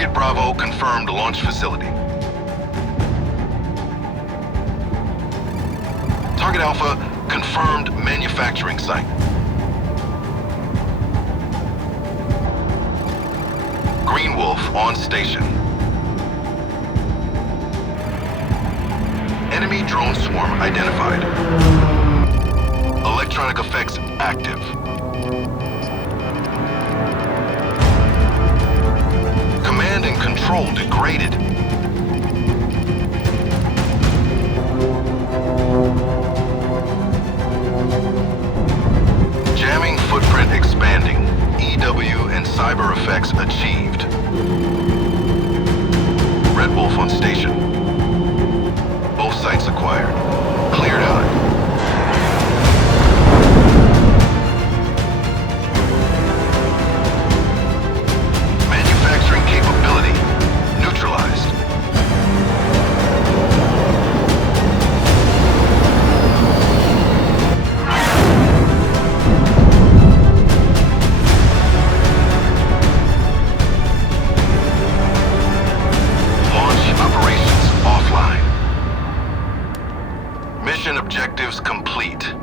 Target Bravo confirmed launch facility. Target Alpha confirmed manufacturing site. Green Wolf on station. Enemy drone swarm identified. Electronic effects active. Command and control degraded. Jamming footprint expanding. EW and cyber effects achieved. Red Wolf on station. Both sites acquired. Cleared out. Manufacturing capability neutralized. Mission objectives complete.